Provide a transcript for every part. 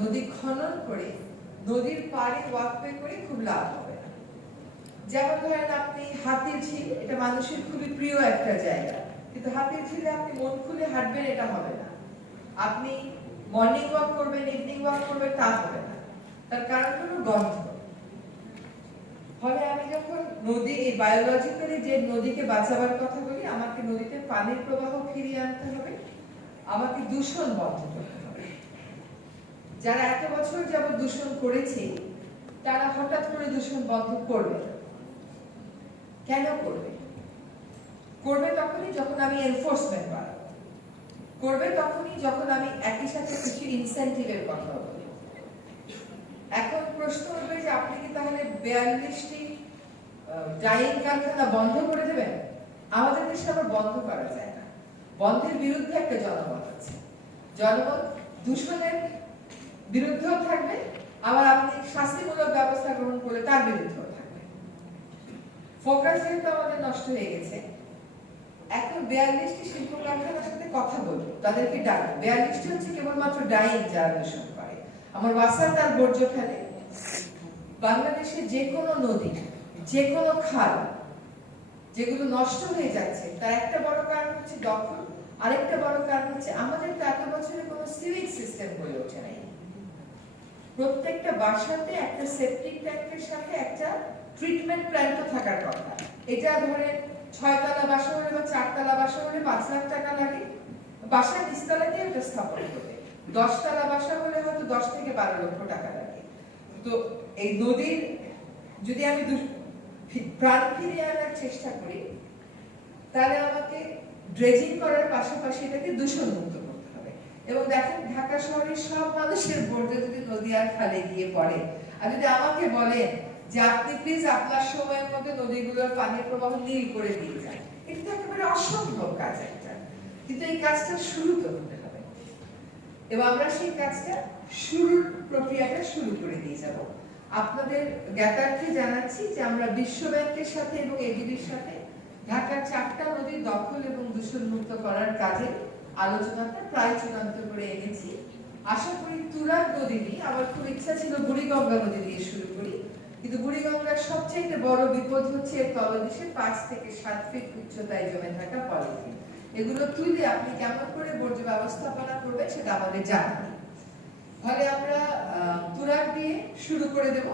নদী খনন করে নদীর পাড়ে ওয়াকওয়ে করে খুব লাভ হবে না। যেমন ধরেন আপনি হাতির ঝিল, এটা মানুষের খুবই প্রিয় একটা জায়গা, কিন্তু হাতির ঝিলে আপনি মন খুলে হাঁটবেন এটা হবে না। আপনি মর্নিং ওয়াক করবেন, ইভিনিং ওয়াক করবেন, তা হবে না। তার কারণ হলো গন্ধ। ফলে আমি যখন নদী এই বায়োলজিক্যালি যে নদীকে বাঁচাবার কথা বলি, আমাকে নদীতে পানির প্রবাহ ফিরিয়ে আনতে হবে, আমাকে দূষণ বন্ধ করতে হবে। যারা এত বছর যাবত দূষণ করেছে তারা হঠাৎ করে দূষণ বন্ধ করবে। কেন করবে? করবে তখনই যখন আমি এনফোর্সমেন্ট বাড়াবো, করবে তখনই যখন আমি একই সাথে কিছু ইনসেন্টিভের কথা বলি। এখন প্রশ্ন উঠবে যে আপনি কি তাহলে 42টি ডাইং কারখানা বন্ধ করে দেবেন? আমাদের দেশে আবার বন্ধ করা যায় না। বন্ধের বিরুদ্ধে একটা জনমত আছে। জনমত দূষণের বিরুদ্ধেও থাকবে, আবার আপনি শাস্তিমূলক ব্যবস্থা গ্রহণ করলে তার বিরুদ্ধেও থাকবে। ফোকাস যেহেতু আমাদের নষ্ট হয়ে গেছে, এখন 42টি শিল্প কারখানার সাথে কথা বলবো, তাদেরকে ডাকবো। 42টি হচ্ছে কেবলমাত্র ডাইং যারা দূষণ করে। আমার ওয়াসা তার বর্জ্য ফেলে। বাংলাদেশের যে কোনো নদী, যে কোনো খাল যেগুলো নষ্ট হয়ে যাচ্ছে, তার একটা বড় কারণ হচ্ছে দখল, আরেকটা বড় কারণ হচ্ছে আমাদের তো এত বছরে কোনো সিভিক সিস্টেম গড়ে ওঠে নাই। প্রত্যেকটা বাসাতে একটা সেপটিক ট্যাঙ্কের সাথে একটা ট্রিটমেন্ট প্ল্যান্ট থাকার কথা। এটা ধরেন 6 তলা বাসা হলে বা 4 তলা বাসা হলে 5 লাখ টাকা লাগে, বাসার নিচতলাতে এটা স্থাপন করতে। 10 তলা বাসা হলে হয়তো 10 থেকে 12 লক্ষ টাকা লাগে। তো এই নদীর যদি আমি প্রাণ ফিরিয়ে আনার চেষ্টা করি, তাহলে আমাকে ড্রেজিং করার পাশাপাশি এটাকে দূষণ মুক্ত করতে হবে। এবং দেখেন ঢাকা শহরের সব মানুষের বর্জ্য যদি নদী আর খালে গিয়ে পড়ে, আর যদি আমাকে বলেন যে আপনি প্লিজ আপনার সময়ের মধ্যে নদীগুলোর পানির প্রবাহ নীল করে দিয়ে যান, এটা একেবারে অসম্ভব কাজ একটা। কিন্তু এই কাজটা শুরু করতে হবে এবং আমরা সেই কাজটা শুরুর প্রক্রিয়াটা শুরু করে দিয়ে যাব। আপনাদের জ্ঞাতার্থে জানাচ্ছি যে আমরা বিশ্ব ব্যাংকের সাথে এবং এডিবির সাথে ঢাকার 4টা নদী দখল এবং দূষণ মুক্ত করার কাজে আলোচনাটা প্রায় চূড়ান্ত করে এনেছি। আশা করি তুরাগ নদী নিয়ে, আমার খুব ইচ্ছা ছিল বুড়িগঙ্গা নদী দিয়ে শুরু করি, কিন্তু বুড়িগঙ্গার সবচেয়ে বড় বিপদ হচ্ছে এর তলদেশে 5 থেকে 7 ফিট উচ্চতায় জমে থাকা পলিথিন। এগুলো তুলে আপনি কেমন করে বর্জ্য ব্যবস্থাপনা করবেন সেটা আমাদের জানা নেই। ফলে আমরা তুরাগ দিয়ে শুরু করে দেব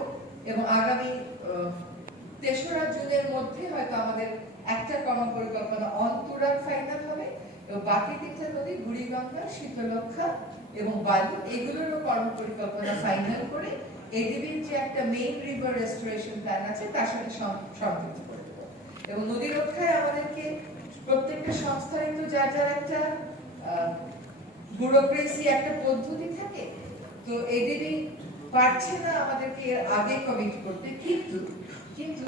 এবং আগামী 3রা জুনের মধ্যে হয়তো আমাদের একটা কর্মপরিকল্পনা অন তুরাগ ফাইনাল হবে এবং বাকি 3টা নদী বুড়িগঙ্গা, শীতলক্ষা এবং বালু, এগুলোরও কর্মপরিকল্পনা ফাইনাল করে এডিবির যে একটা মেইন রিভার রেস্টোরেশন প্ল্যান আছে তার সাথে সম্পৃক্ত করে দেব। এবং নদী রক্ষায় আমাদেরকে প্রত্যেকটা সংস্থারই তো যার যার একটা ব্যুরোক্রেসি, একটা পদ্ধতি থাকে। তো এডিবি পারছে না আমাদেরকে এর আগে কমিট করতে, কিন্তু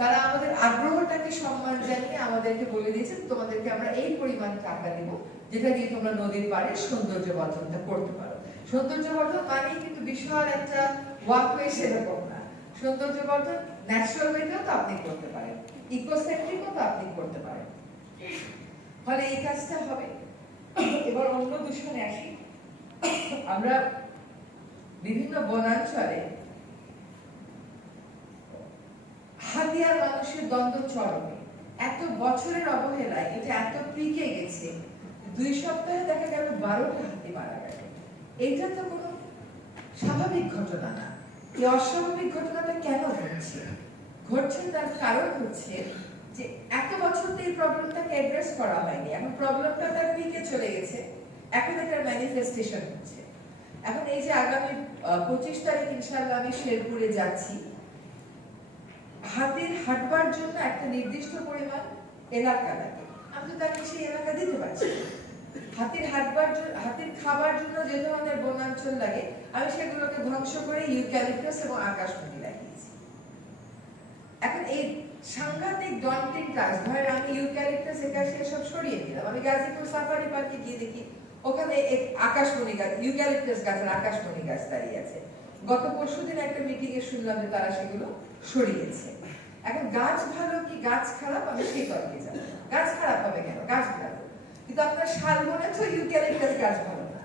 তারা আমাদের আগ্রহটাকে সম্মান জানিয়ে আমাদেরকে বলে দিয়েছেন তোমাদেরকে আমরা এই পরিমাণ টাকা দেব, যেটা দিয়ে তোমরা নদীর পাড়ে সৌন্দর্য বর্ধনটা করতে পারো। সৌন্দর্য বর্ধন মানেই কিন্তু বিশাল একটা ওয়াকওয়ে সেরকম না। সৌন্দর্য বর্ধন ন্যাচারাল ওয়েতেও তো আপনি করতে পারেন, ইকোসেন্ট্রিকও তো আপনি করতে পারেন। ফলে এই কাজটা হবে। এবার অন্য দূষণে আসি। আমরা বিভিন্ন বনাঞ্চলে হাতি আর মানুষের দ্বন্দ্ব চরমে। এত বছরের অবহেলায় এটা এত পিকে গেছে, 2 সপ্তাহে দেখা গেল 12টা হাতি মারা গেল। এটা তো কোনো স্বাভাবিক ঘটনা না। এই অস্বাভাবিক ঘটনাটা কেন ঘটছে তার কারণ হচ্ছে যে এত বছর তো এই প্রবলেমটাকে অ্যাড্রেস করা হয়নি। এখন প্রবলেমটা তার পিকে চলে গেছে, এখন এটার ম্যানিফেস্টেশন হচ্ছে। এখন এই যে আগামী 25 তারিখ ইনশাআল্লাহ আমি শেরপুরে যাচ্ছি, হাতির হাঁটবার জন্য একটা নির্দিষ্ট পরিমাণ এলাকা লাগে। আমি তো তাকে সেই এলাকা দিতে পারছি। হাতির খাবার জন্য যে ধরনের বনাঞ্চল লাগে আমি সেগুলোকে ধ্বংস করে ইউক্যালিপটাস এবং আকাশমণি লাগিয়েছি। এখন এই সাংঘাতিক ডন্টিং কাজ, ধরেন আমি ইউক্যালিপটাস একাশে সব সরিয়ে দিলাম, আমি গাজীপুর সাফারি পার্কে গিয়ে দেখি ওখানে আকাশমণি গাছ, ইউক্যালিপটাস গাছের আকাশমণি গাছ দাঁড়িয়ে আছে। গত পরশুদিন একটা মিটিং এ শুনলাম যে তারা সেগুলো সরিয়েছে। এখন গাছ ভালো কি গাছ খারাপ আমি সেই তর্কে যাব। গাছ খারাপ হবে কেন? গাছ ভালো, কিন্তু আপনার শালবনে তো ইউক্যালিপটাস গাছ ভালো না।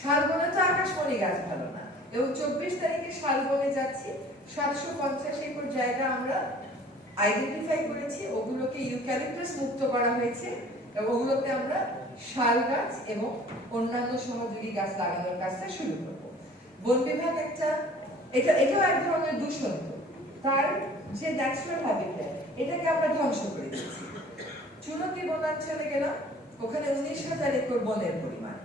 শালবনে তো আকাশমণি গাছ ভালো না, এবং 24 তারিখে শালবনে যাচ্ছি। 750 একর জায়গা আমরা আইডেন্টিফাই করেছি, ওগুলোকে ইউক্যালিপটাস মুক্ত করা হয়েছে এবং ওগুলোতে আমরা শাল গাছ এবং অন্যান্য সহযোগী গাছ লাগানোর কাজটা শুরু করব। বন বিভাগ এটাও এক ধরনের দূষণ, তার যে ন্যাচারাল হ্যাবিটেট এটাকে আমরা ধ্বংস করে দিচ্ছি। চুনকি বনাঞ্চলে গেলাম, ওখানে 19,000 একর বনের পরিমাণ,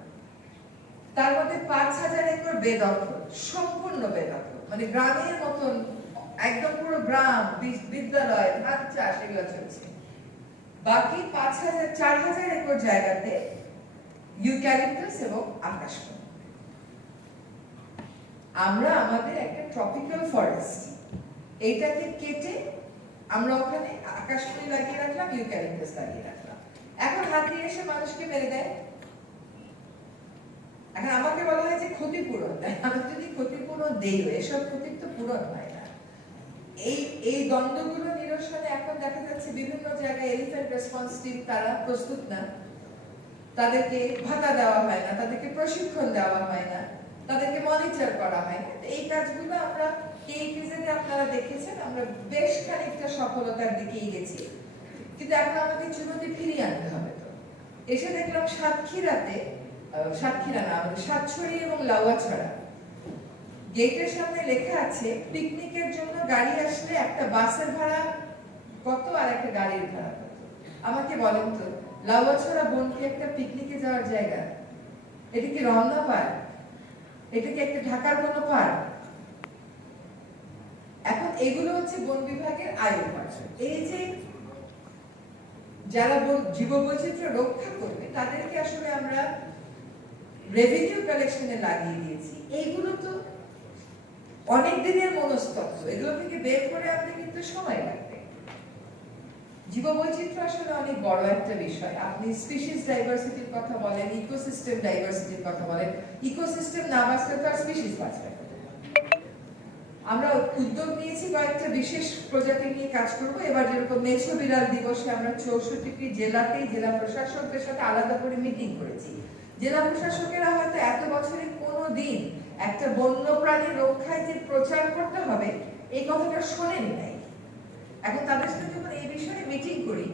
তার মধ্যে 5,000 একর বেদখল, সম্পূর্ণ বেদখল, মানে গ্রামের মতন একদম পুরো গ্রাম, বিদ্যালয়, ধান চাষ এগুলো চলছে। বাকি 4,000 একর জায়গাতে ইউক্যালিপটাস এবং আকাশবন। আমরা আমাদের একটা ট্রপিক্যাল ফরেস্ট, এইটাকে কেটে আমরা ওখানে আকাশবন লাগিয়ে রাখলাম, ইউক্যালিপটাস লাগিয়ে রাখলাম। এখন হাতি এসে মানুষকে মেরে দেয়। এখন আমাকে বলা হয় যে ক্ষতিপূরণ দেয়। আমি যদি ক্ষতিপূরণ দেই, এসব ক্ষতির তো পূরণ হয় না। এই দ্বন্দ্বগুলো নিরসনে এখন দেখা যাচ্ছে বিভিন্ন জায়গায় এলিফ্যান্ট রেসপন্স টিম তারা প্রস্তুত না, তাদেরকে ভাতা দেওয়া হয় না, তাদেরকে প্রশিক্ষণ দেওয়া হয় না, তাদেরকে মনিটর করা হয় না। এই কাজগুলো আমরা কেইপিজেতে আপনারা দেখেছেন, আমরা বেশ খানিকটা সফলতার দিকেই গেছি, কিন্তু এখন আমাদের চুনতি ফিরিয়ে আনতে হবে। তো এসে দেখলাম সাতছড়ি এবং লাউয়াছড়া গেটের সামনে লেখা আছে পিকনিকের জন্য গাড়ি আসলে একটা বাসের ভাড়া কত আর একটা গাড়ির ভাড়া কত। আমাকে বলেন তো, লাউয়াছড়া বন কি একটা পিকনিকে যাওয়ার জায়গা? এটা কি রমনা পার্ক? এটা কি একটা ঢাকার কোনো পার্ক? এখন এগুলো হচ্ছে বন বিভাগের আয়ু খরচ। এই যে যারা জীববৈচিত্র্য রক্ষা করবে তাদেরকে আসলে আমরা রেভিনিউ কালেকশনে লাগিয়ে দিয়েছি। এইগুলো তো অনেক দিনের মনস্তত্ত্ব, এগুলো থেকে বের করে আনতে কিন্তু সময় লাগবে। জীববৈচিত্র্য আসলে অনেক বড় একটা বিষয়। আপনি স্পিসিস ডাইভার্সিটির কথা বলেন, ইকোসিস্টেম ডাইভার্সিটির কথা বলেন, ইকোসিস্টেম না বাঁচলে তো আর স্পিসিস বাঁচবে না। আমরা উদ্যোগ নিয়েছি কয়েকটা বিশেষ প্রজাতি নিয়ে কাজ করব। এবার যেরকম মেছো বিড়াল দিবসে আমরা 64টি জেলাতেই জেলা প্রশাসকদের সাথে আলাদা করে মিটিং করেছি। জেলা প্রশাসকেরা হয়তো এত বছরে কোনো দিন একটা বন্যপ্রাণী রক্ষায় যে প্রচার করতে হবে এই কথাটা শোনেন নাই। এখন তাদের সাথে যখন এই বিষয়ে মিটিং করি,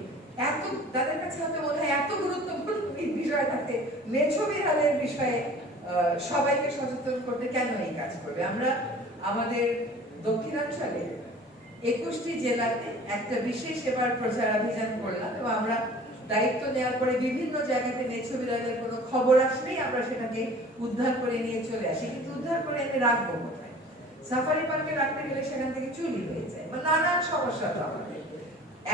তাদের কাছে হয়তো মনে হয় এত গুরুত্বপূর্ণ বিষয় থাকে, মেছো বিড়ালের বিষয়ে সবাইকে সচেতন করতে কেন এই কাজ করবে। আমরা আমাদের দক্ষিণাঞ্চলে 21টি জেলাতে একটা বিশেষ এবার প্রচার অভিযান করলাম, এবং আমরা দায়িত্ব নেওয়ার পরে বিভিন্ন জায়গাতে মেছো বিড়ালের কোনো খবর আসলেই আমরা সেটাকে উদ্ধার করে নিয়ে চলে আসি। কিন্তু উদ্ধার করে এনে রাখবো কোথায়? সাফারি পার্কে রাখতে গেলে সেখান থেকে চুরি হয়ে যায়, বা নানান সমস্যা। তো আমাদের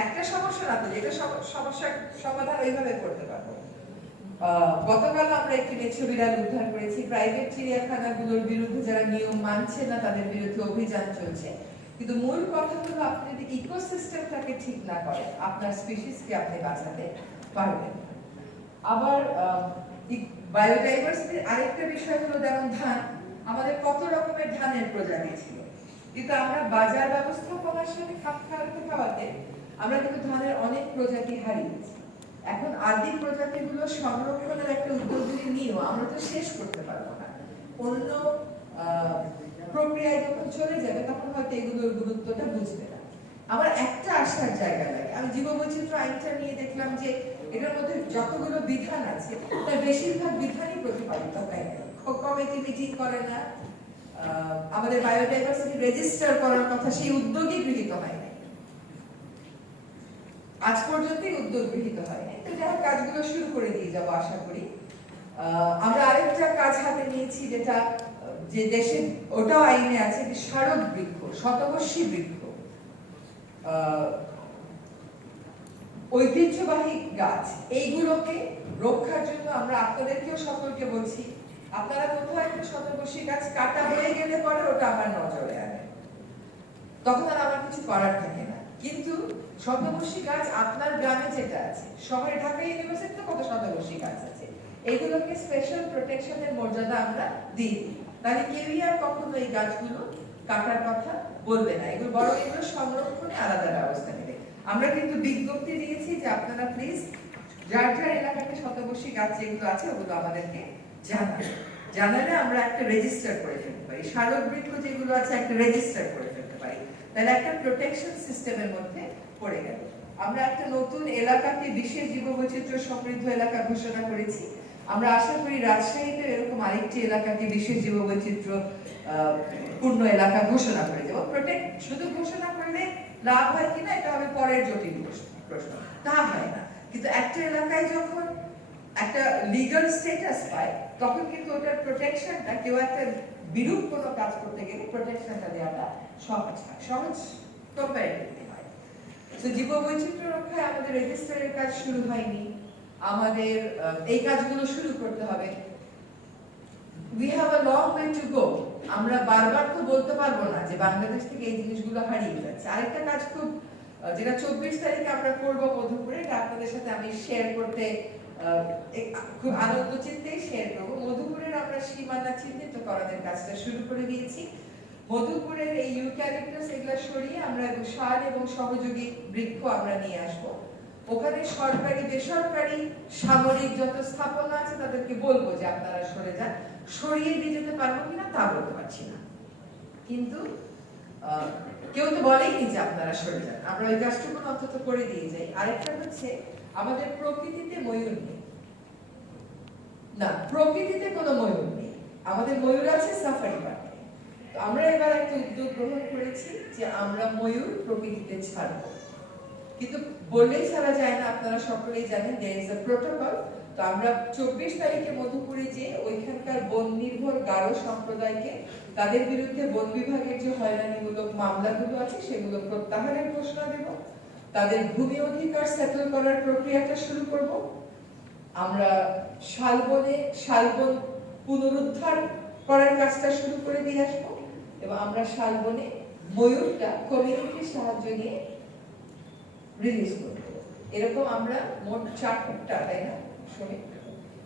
একটা সমস্যা না, তো যেটা সমস্যার সমাধান ওইভাবে করতে পারবো। গতকাল আমরা একটি মেছো বিড়াল উদ্ধার করেছি। প্রাইভেট চিড়িয়াখানাগুলোর বিরুদ্ধে যারা নিয়ম মানছে না তাদের বিরুদ্ধে অভিযান চলছে। কিন্তু মূল কথা হলো, আপনি যদি ইকোসিস্টেমটাকে ঠিক না করেন, আপনার স্পিসিসকে আপনি বাঁচাতে পারবেন। আবার বায়োডাইভার্সিটির আরেকটা বিষয় হলো, যেমন ধান, আমাদের কত রকমের ধানের প্রজাতি ছিল, কিন্তু আমরা বাজার ব্যবস্থাপনার সাথে খাপ খাওয়াতে আমরা কিন্তু ধানের অনেক প্রজাতি হারিয়েছি। এখন আদি প্রজাতিগুলো সংরক্ষণের একটা উদ্যোগ যদি নিয়েও আমরা তো শেষ করতে পারবো না। অন্য প্রক্রিয়ায় যখন চলে যাবে তখন হয়তো এগুলোর গুরুত্বটা বুঝবে না। আমার একটা আশার জায়গা লাগে, আমি জীববৈচিত্র্য আইনটা নিয়ে দেখলাম যে এটার মধ্যে যতগুলো বিধান আছে তার বেশিরভাগ বিধানই প্রতিপালিত হয় না। কমিটি মিটিং করে না, আমাদের বায়োডাইভার্সিটি রেজিস্টার করার কথা সেই উদ্যোগই গৃহীত হয় না, আজ পর্যন্তই উদ্যোগ গৃহীত হয় না। তো যারা কাজগুলো শুরু করে দিয়ে যাবো আশা করি। আমরা আরেকটা কাজ হাতে নিয়েছি, যেটা যে দেশে ওটাও আইনে আছে, যে স্মারক বৃক্ষ, শতবর্ষী বৃক্ষ, ঐতিহ্যবাহী গাছ, এইগুলোকে রক্ষার জন্য আমরা আপনাদেরকেও সকলকে বলছি, আপনারা কোথাও একটা শতবর্ষী গাছ কাটা হয়ে গেলে পরে ওটা আমার নজরে আনে, তখন আর আমার কিছু করার থাকে না। কিন্তু শতবর্ষী গাছ আপনার গ্রামে যেটা আছে, শহরে ঢাকা ইউনিভার্সিটিতে কত শতবর্ষী গাছ আছে, এগুলোকে স্পেশাল প্রোটেকশনের মর্যাদা আমরা দিই, তাহলে কেউই আর কখনো এই গাছগুলো কাটার কথা বলবে না। এগুলো বড় এগুলো সংরক্ষণে আলাদা ব্যবস্থা নেবে। আমরা কিন্তু বিজ্ঞপ্তি দিয়েছি যে আপনারা প্লিজ যার যার এলাকাতে শতবর্ষী গাছ যেগুলো আছে ওগুলো আমাদেরকে জানান, জানালে আমরা একটা রেজিস্টার করে ফেলতে পারি, স্মারক বৃক্ষ যেগুলো আছে একটা রেজিস্টার করে ফেলতে পারি, তাহলে একটা প্রোটেকশন সিস্টেমের মধ্যে পড়ে গেল। আমরা একটা নতুন এলাকাকে বিশেষ জীববৈচিত্র্য সমৃদ্ধ এলাকা ঘোষণা করেছি। আমরা আশা করি রাজশাহীতে এরকম আরেকটি এলাকাকে বিশেষ জীববৈচিত্র্য পূর্ণ এলাকা ঘোষণা করে দেবো। শুধু ঘোষণা করলে লাভ হয় কিনা এটা হবে পরের জটিল প্রশ্ন, তা হয় না। কিন্তু একটা এলাকায় যখন একটা লিগ্যাল স্ট্যাটাস পায় তখন কিন্তু ওটার প্রোটেকশনটা, কেউ একটা বিরূপ কোনো কাজ করতে গেলে প্রোটেকশনটা দেওয়াটা সহজ হয়, সহজ কম্পারেটিভলি হয়। তো জীববৈচিত্র্য রক্ষায় আমাদের রেজিস্টারের কাজ শুরু হয়নি, আমাদের এই কাজগুলো শুরু করতে হবে। We have a long way to go. আমরা বারবার তো বলতে পারবো না যে বাংলাদেশ থেকে এই জিনিসগুলো হারিয়ে যাচ্ছে। আরেকটা কাজ খুব যেটা 24 তারিখে আমরা করব মধুপুরে, এটা আপনাদের সাথে আমি শেয়ার করতে খুব আনন্দ চিত্তেই শেয়ার করবো। মধুপুরের আমরা সীমানা চিহ্নিত করার কাজটা শুরু করে দিয়েছি। মধুপুরের এই ইউক্যালিপটাস এগুলা সরিয়ে আমরা শাল এবং সহযোগী বৃক্ষ আমরা নিয়ে আসবো। ওখানে সরকারি বেসরকারি সামরিক যত স্থাপনা আছে তাদেরকে বলবো যে আপনারা সরে যান। সরিয়ে দিয়ে যেতে পারবো কিনা তা বলতে পারছি না, কিন্তু কেউ তো বলেইনি যে আপনারা সরে যান, আমরা ওই কাজটুকু অন্তত করে দিয়ে যাই। আরেকটা হচ্ছে আমাদের প্রকৃতিতে ময়ূর নেই, না প্রকৃতিতে কোনো ময়ূর নেই, আমাদের ময়ূর আছে সাফারি পার্কে। তো আমরা এবার একটা উদ্যোগ গ্রহণ করেছি যে আমরা ময়ূর প্রকৃতিতে ছাড়বো, কিন্তু বললেই ছাড়া যায় না, আপনারা সকলেই জানেন there is a protocol। তো আমরা 24 তারিখে মধুপুরে যে ওইখানকার বন নির্ভর গারো সম্প্রদায়কে তাদের বিরুদ্ধে বন বিভাগের যে হয়রানিমূলক মামলাগুলো আছে সেগুলো প্রত্যাহারের ঘোষণা দেব, তাদের ভূমি অধিকার সেটেল করার প্রক্রিয়াটা শুরু করব। আমরা শালবন পুনরুদ্ধার করার কাজটা শুরু করে দিয়ে আসবো, এবং আমরা শালবনে ময়ূরটা কমিউনিটির সাহায্য নিয়ে রিলিজ করব। এরকম আমরা মোট 4টা, তাই না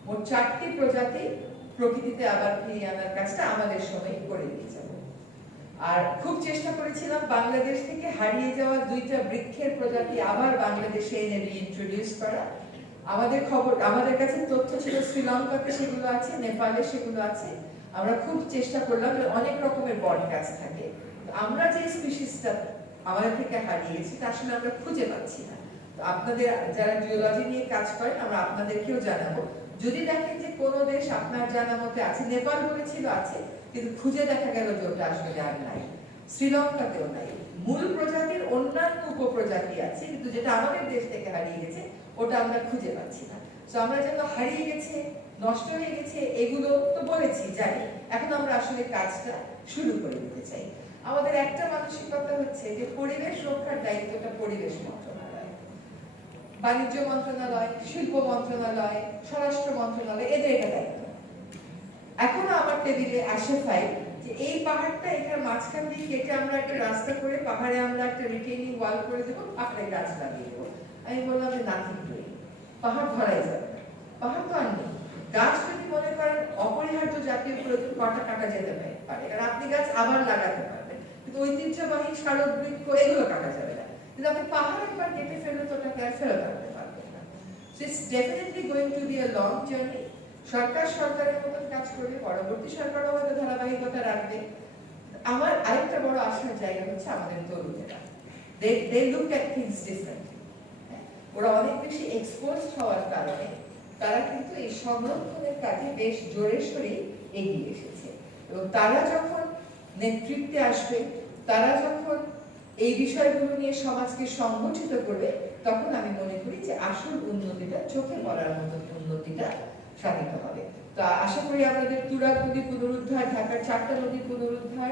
মোট 4টি প্রজাতি প্রকৃতিতে আবার ফিরিয়ে আনার কাজটা আমাদের সময় করে দিয়ে যাব। আর খুব চেষ্টা করেছিলাম বাংলাদেশ থেকে হারিয়ে যাওয়া 2টা বৃক্ষের প্রজাতি আবার বাংলাদেশে এনে রিইন্ট্রোডিউস করা। আমাদের কাছে তথ্য ছিল শ্রীলঙ্কাতে সেগুলো আছে, নেপালে সেগুলো আছে। আমরা খুব চেষ্টা করলাম, অনেক রকমের বট গাছ থাকে, আমরা যে স্পিসিসটা আমাদের থেকে হারিয়েছি তা আসলে আমরা খুঁজে পাচ্ছি না। তো আপনাদের যারা জিওলজি নিয়ে কাজ করেন আমরা আপনাদেরকেও জানাবো, যদি দেখেন যে কোনো দেশ আপনার জানা মতে আছে, নেপাল বলেছিল আছে, কিন্তু খুঁজে দেখা গেল যে ওটা আসলে আর নাই, শ্রীলঙ্কাতেও নাই। মূল প্রজাতির অন্যান্য উপপ্রজাতি আছে, কিন্তু যেটা আমাদের দেশ থেকে হারিয়ে গেছে ওটা আমরা খুঁজে পাচ্ছি না। তো আমরা যেন হারিয়ে গেছে, নষ্ট হয়ে গেছে এগুলো তো বলেছি যাই, এখন আমরা আসলে কাজটা শুরু করে দিতে চাই। আমাদের একটা মানসিকতা হচ্ছে যে পরিবেশ রক্ষার দায়িত্বটা পরিবেশ মন্ত্রণালয়, বাণিজ্য মন্ত্রণালয়, শিল্প মন্ত্রণালয়, স্বরাষ্ট্র মন্ত্রণালয়, এদের এটা দায়িত্ব। এখনো আমার টেবিলে আসে ফাইল যে এই পাহাড়টা এখানে মাঝখান দিয়ে কেটে আমরা একটা রাস্তা করে পাহাড়ে আমরা একটা রিটেইনিং ওয়াল করে দেবো, পাহাড়ে গাছ লাগিয়ে দেবো। আমি বললাম যে নাথিং ডুইং, পাহাড় ধরাই যাবে না, পাহাড় তো আর নেই। গাছ যদি মনে করেন অপরিহার্য জাতীয় প্রয়োজন কাটা যেতে পারে, কারণ আপনি গাছ আবার লাগাতে পারবেন, কিন্তু ঐতিহ্যবাহী স্মারক বৃক্ষ এগুলো কাটা যাবে না। কিন্তু আপনি পাহাড় একবার কেটে ফেলে তো ওটাকে আর ফেরত আনতে পারবেন না। So it's definitely going to be a long journey. সরকারের মতন কাজ করবে, পরবর্তী সরকারও হয়তো ধারাবাহিকতা রাখবে। আমার আরেকটা বড় আশার জায়গা হচ্ছে আমাদের তরুণেরা, they look at things differently। ওরা অনেক বেশি এক্সপোজড হওয়ার কারণে তারা কিন্তু এই সংরক্ষণের কাজে বেশ জোরে সোরে এগিয়ে এসেছে, এবং তারা যখন নেতৃত্বে আসবে, তারা যখন এই বিষয়গুলো নিয়ে সমাজকে সংগঠিত করবে, তখন আমি মনে করি যে আসল উন্নতিটা, চোখে পড়ার মতো উন্নতিটা সাধিত হবে। তো আশা করি আপনাদের তুরাগ নদী পুনরুদ্ধার, ঢাকার 4টা নদী পুনরুদ্ধার,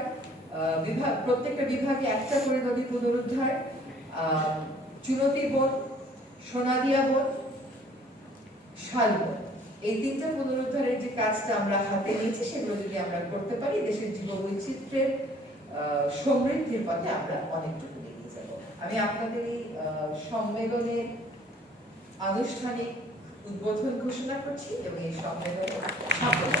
প্রত্যেকটা বিভাগে 1টা করে নদী পুনরুদ্ধার, চুনতি বন, সোনাদিয়া বন, শালবন, এই 3টা পুনরুদ্ধারের যে কাজটা আমরা হাতে নিয়েছি সেগুলো যদি আমরা করতে পারি, দেশের জীববৈচিত্র্যের সমৃদ্ধির পথে আমরা অনেকটুকু এগিয়ে যাব। আমি আপনাদের এই সম্মেলনের আনুষ্ঠানিক উদ্বোধন ঘোষণা করছি এবং এই সম্মেলনে সাফল্য